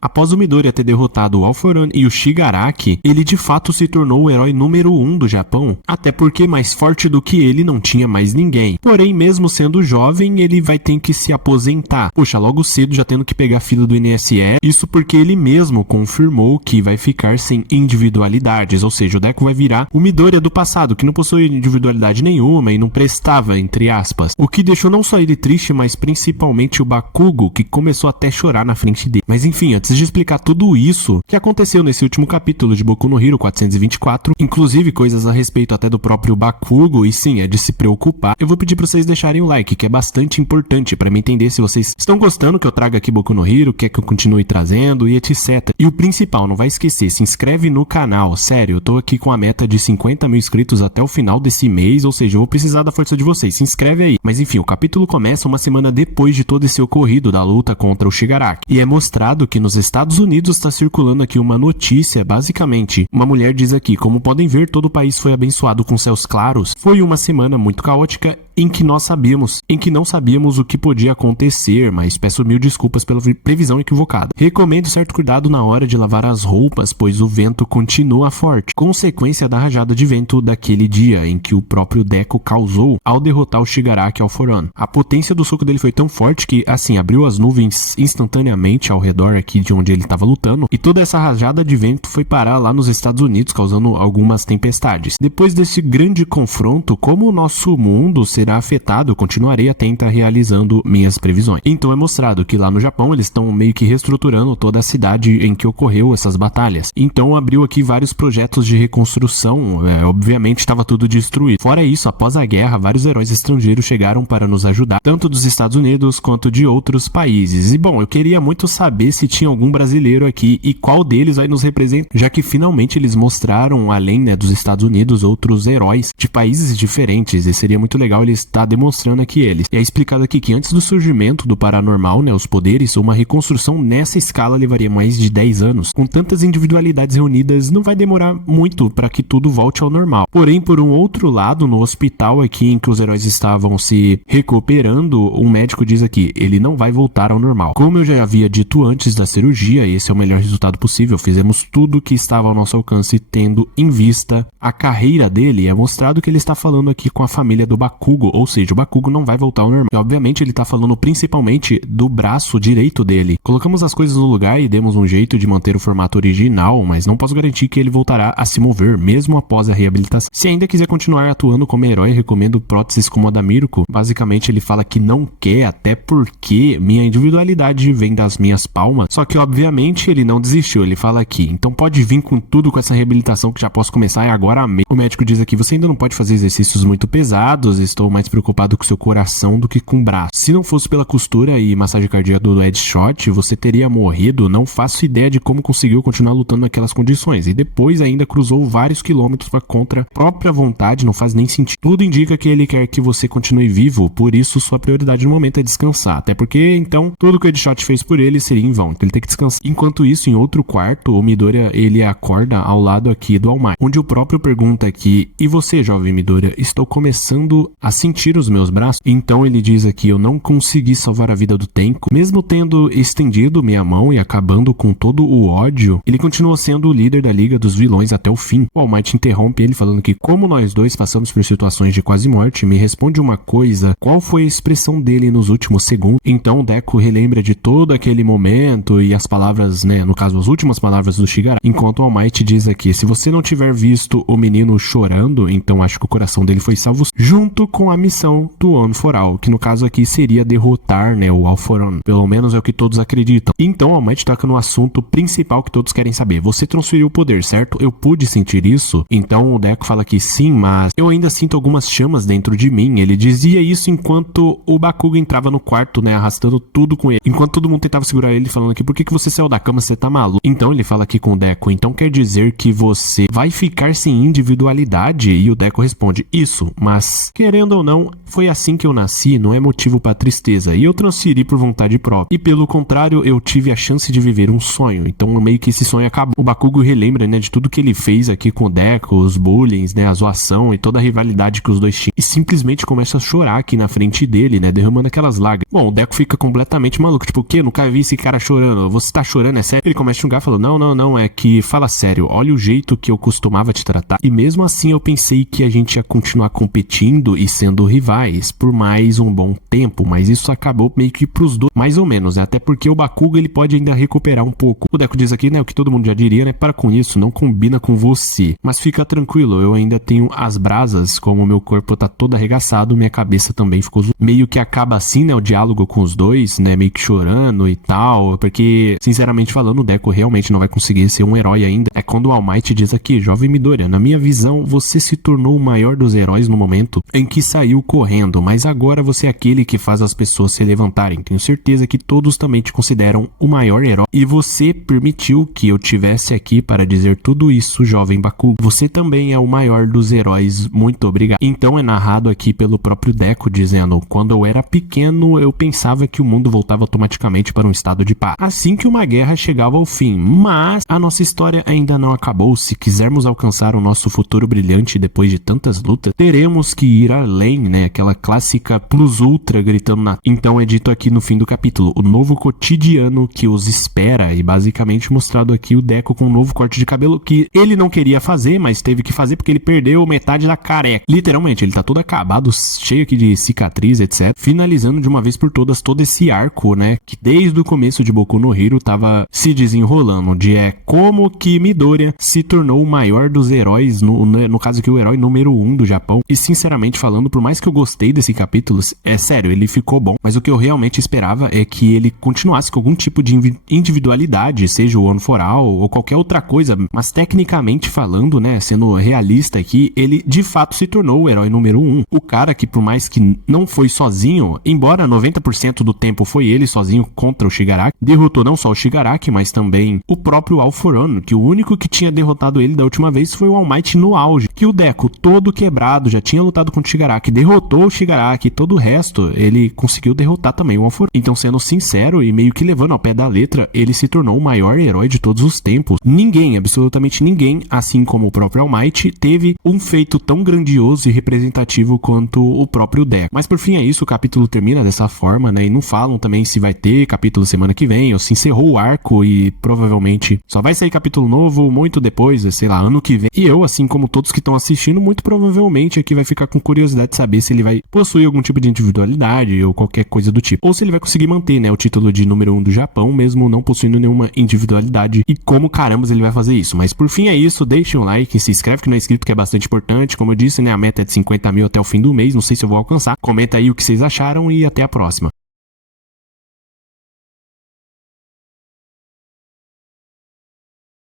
Após o Midoriya ter derrotado o All-For-One e o Shigaraki, ele de fato se tornou o herói número 1 do Japão, até porque mais forte do que ele não tinha mais ninguém. Porém, mesmo sendo jovem, ele vai ter que se aposentar. Poxa, logo cedo já tendo que pegar a fila do INSS, isso porque ele mesmo confirmou que vai ficar sem individualidades, ou seja, o Deku vai virar o Midoriya do passado, que não possui individualidade nenhuma e não prestava, entre aspas. O que deixou não só ele triste, mas principalmente o Bakugo, que começou até a chorar na frente dele. Mas enfim, antes de explicar tudo isso que aconteceu nesse último capítulo de Boku no Hero 424, inclusive coisas a respeito até do próprio Bakugo, e sim, é de se preocupar, eu vou pedir pra vocês deixarem o like, que é bastante importante pra me entender se vocês estão gostando que eu traga aqui Boku no Hero, quer que eu continue trazendo e etc. E o principal, não vai esquecer, se inscreve no canal, sério, eu tô aqui com a meta de 50 mil inscritos até o final desse mês, ou seja, eu vou precisar da força de vocês, se inscreve aí. Mas enfim, o capítulo começa uma semana depois de todo esse ocorrido da luta contra o Shigaraki, e é mostrado que nos Estados Unidos está circulando aqui uma notícia, basicamente, uma mulher diz aqui, como podem ver, todo o país foi abençoado com céus claros, foi uma semana muito caótica em que não sabíamos o que podia acontecer, mas peço mil desculpas pela previsão equivocada. Recomendo certo cuidado na hora de lavar as roupas, pois o vento continua forte, consequência da rajada de vento daquele dia, em que o próprio Deku causou ao derrotar o Shigaraki All-For-One. A potência do soco dele foi tão forte que, assim, abriu as nuvens instantaneamente ao redor aqui de onde ele estava lutando, e toda essa rajada de vento foi parar lá nos Estados Unidos, causando algumas tempestades. Depois desse grande confronto, como o nosso mundo será afetado, eu continuarei atenta realizando minhas previsões. Então é mostrado que lá no Japão eles estão meio que reestruturando toda a cidade em que ocorreu essas batalhas. Então abriu aqui vários projetos de reconstrução, obviamente estava tudo destruído. Fora isso, após a guerra, vários heróis estrangeiros chegaram para nos ajudar, tanto dos Estados Unidos quanto de outros países. E bom, eu queria muito saber se tinha algum brasileiro aqui e qual deles vai nos representar, já que finalmente eles mostraram, além, né, dos Estados Unidos, outros heróis de países diferentes, e seria muito legal eles estar demonstrando aqui eles. E é explicado aqui que antes do surgimento do paranormal, né, os poderes, uma reconstrução nessa escala levaria mais de 10 anos. Com tantas individualidades reunidas, não vai demorar muito para que tudo volte ao normal. Porém, por um outro lado, no hospital aqui em que os heróis estavam se recuperando, um médico diz aqui, ele não vai voltar ao normal. Como eu já havia dito antes da cirurgia, esse é o melhor resultado possível. Fizemos tudo que estava ao nosso alcance, tendo em vista a carreira dele. É mostrado que ele está falando aqui com a família do Bakugo, ou seja, o Bakugo não vai voltar ao normal. E, obviamente, ele tá falando principalmente do braço direito dele. Colocamos as coisas no lugar e demos um jeito de manter o formato original, mas não posso garantir que ele voltará a se mover, mesmo após a reabilitação. Se ainda quiser continuar atuando como herói, recomendo próteses como a da Mirko. Basicamente, ele fala que não quer, até porque minha individualidade vem das minhas palmas. Só que, obviamente, ele não desistiu. Ele fala aqui, então pode vir com tudo com essa reabilitação que já posso começar e agora mesmo. O médico diz aqui, você ainda não pode fazer exercícios muito pesados, estou mais preocupado com seu coração do que com o braço. Se não fosse pela costura e massagem cardíaca do Deadshot, você teria morrido. Não faço ideia de como conseguiu continuar lutando naquelas condições. E depois ainda cruzou vários quilômetros contra a própria vontade, não faz nem sentido. Tudo indica que ele quer que você continue vivo, por isso sua prioridade no momento é descansar. Até porque, então, tudo que o Deadshot fez por ele seria em vão. Então ele tem que descansar. Enquanto isso, em outro quarto, o Midoriya, ele acorda ao lado aqui do All Might, onde o próprio pergunta aqui, e você, jovem Midoriya, estou começando a sentir os meus braços? Então ele diz aqui, eu não consegui salvar a vida do Tenko, mesmo tendo estendido minha mão e acabando com todo o ódio, ele continua sendo o líder da Liga dos Vilões até o fim. O All Might interrompe ele falando que, como nós dois passamos por situações de quase morte, me responde uma coisa, qual foi a expressão dele nos últimos segundos? Então o Deku relembra de todo aquele momento e as palavras, né, no caso as últimas palavras do Shigaraki, enquanto o All Might diz aqui, se você não tiver visto o menino chorando, então acho que o coração dele foi salvo junto com a missão do One for All, que no caso aqui seria derrotar, né, o All-For-One. Pelo menos é o que todos acreditam. Então, o All Might toca no assunto principal que todos querem saber. Você transferiu o poder, certo? Eu pude sentir isso? Então, o Deku fala que sim, mas eu ainda sinto algumas chamas dentro de mim. Ele dizia isso enquanto o Bakugo entrava no quarto, né, arrastando tudo com ele. Enquanto todo mundo tentava segurar ele, falando aqui, por que você saiu da cama? Você tá maluco? Então, ele fala aqui com o Deku, então quer dizer que você vai ficar sem individualidade? E o Deku responde, isso, mas querendo ou não, foi assim que eu nasci, não é motivo pra tristeza, e eu transferi por vontade própria. E pelo contrário, eu tive a chance de viver um sonho, então meio que esse sonho acabou. O Bakugo relembra, né, de tudo que ele fez aqui com o Deco, os bullying, né, a zoação e toda a rivalidade que os dois tinham, e simplesmente começa a chorar aqui na frente dele, né, derramando aquelas lágrimas. Bom, o Deco fica completamente maluco, tipo, o quê? Nunca vi esse cara chorando, você tá chorando, é sério? Ele começa a xingar, falando, não, é que, fala sério, olha o jeito que eu costumava te tratar. E mesmo assim eu pensei que a gente ia continuar competindo e sendo rivais por mais um bom tempo, mas isso acabou meio que pros dois, mais ou menos, né? Até porque o Bakugo ele pode ainda recuperar um pouco. O Deco diz aqui, né, o que todo mundo já diria, né, para com isso, não combina com você. Mas fica tranquilo, eu ainda tenho as brasas, como o meu corpo tá todo arregaçado, minha cabeça também ficou meio que acaba assim, né, o diálogo com os dois, né, meio que chorando e tal, porque, sinceramente falando, o Deco realmente não vai conseguir ser um herói ainda. É quando o All Might diz aqui, jovem Midoriya, na minha visão, você se tornou o maior dos heróis no momento em que saiu correndo, mas agora você é aquele que faz as pessoas se levantarem. Tenho certeza que todos também te consideram o maior herói, e você permitiu que eu tivesse aqui para dizer tudo isso, jovem Bakugo. Você também é o maior dos heróis, muito obrigado. Então é narrado aqui pelo próprio Deco, dizendo, quando eu era pequeno, eu pensava que o mundo voltava automaticamente para um estado de paz, assim que uma guerra chegava ao fim, mas a nossa história ainda não acabou. Se quisermos alcançar o nosso futuro brilhante depois de tantas lutas, teremos que ir além, né, aquela clássica plus ultra gritando na... Então é dito aqui no fim do capítulo, o novo cotidiano que os espera, e basicamente mostrado aqui o Deco com um novo corte de cabelo que ele não queria fazer, mas teve que fazer porque ele perdeu metade da careca. Literalmente, ele tá todo acabado, cheio aqui de cicatriz, etc. Finalizando de uma vez por todas todo esse arco, né, que desde o começo de Boku no Hero tava se desenrolando, de como que Midoriya se tornou o maior dos heróis, no caso aqui o herói número 1 do Japão. E sinceramente falando, por mais que eu gostei desse capítulo, é sério, ele ficou bom, mas o que eu realmente esperava é que ele continuasse com algum tipo de individualidade, seja o One for All ou qualquer outra coisa, mas tecnicamente falando, né, sendo realista aqui, ele de fato se tornou o herói número 1. O cara que, por mais que não foi sozinho, embora 90% do tempo foi ele sozinho contra o Shigaraki, derrotou não só o Shigaraki, mas também o próprio All For One, que o único que tinha derrotado ele da última vez foi o All Might no auge, que o Deco, todo quebrado, já tinha lutado com o Shigaraki, derrotou o Shigaraki, e todo o resto, ele conseguiu derrotar também o All For One. Então, sendo sincero e meio que levando ao pé da letra, ele se tornou o maior herói de todos os tempos. Ninguém, absolutamente ninguém, assim como o próprio All Might, teve um feito tão grandioso e representativo quanto o próprio Deco. Mas por fim é isso, o capítulo termina dessa forma, né, e não falam também se vai ter capítulo semana que vem, ou se encerrou o arco e provavelmente só vai sair capítulo novo muito depois, sei lá, ano que vem. E eu, assim como todos que estão assistindo, muito provavelmente aqui vai ficar com curiosidade de saber se ele vai possuir algum tipo de individualidade ou qualquer coisa do tipo. Ou se ele vai conseguir manter, né, o título de número 1 do Japão, mesmo não possuindo nenhuma individualidade. E como carambas ele vai fazer isso. Mas por fim é isso, deixe um like, se inscreve que não é inscrito, que é bastante importante. Como eu disse, né, a meta é de 50 mil até o fim do mês, não sei se eu vou alcançar. Comenta aí o que vocês acharam e até a próxima.